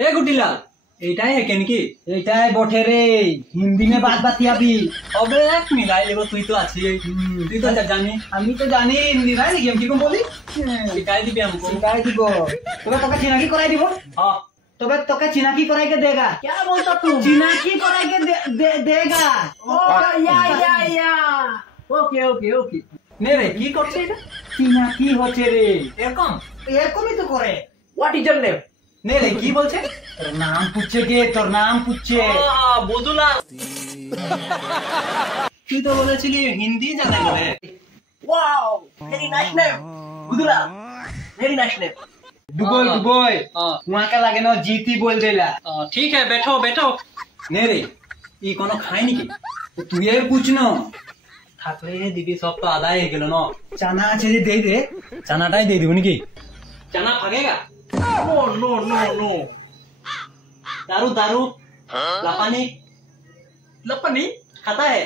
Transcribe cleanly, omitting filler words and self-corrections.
हे गुटीलाल এইটাই है কেন কি এইটাই বটে রে হিন্দি में बात বাতিয়াবি अबे एक मिलाई लेबो তুই তো আছিস তুই তো জানি আমি তো জানি হিন্দি ভাই কি কি বলি শিখাই দিবি हमको শিখাই দিব তবে তোকে চিনাকি করাই দিব हां तबे तोके चिनाकी कराई के देगा। क्या बोलता तू चिनाकी कराई के देगा। या ओके ओके ओके ने रे की করছে এটা চিনাকি হচ্ছে রে এরকম এরকমই তো করে। व्हाट इज योर नेम ने रे কি বলছে তোর নাম পুচ্ছে কে তোর নাম পুচ্ছে বদুলা তুই তো বলেছিলি হিন্দি জানা বলে wow very nice name Badula very nice name Dubai Dubai वहां का लगे ना जीती बोल देला ठीक है बैठो बैठो ने रे ई कोनो खाई नी की तू ये पूछनो থাকলে দিদি সব তো আদায় হয়ে গেল না চানা আছে যে দে দে চানাটাই দিয়ে দিব নাকি চানা ভাগেगा नो नो नो नो दारू दारू लपानी लपानी खाता है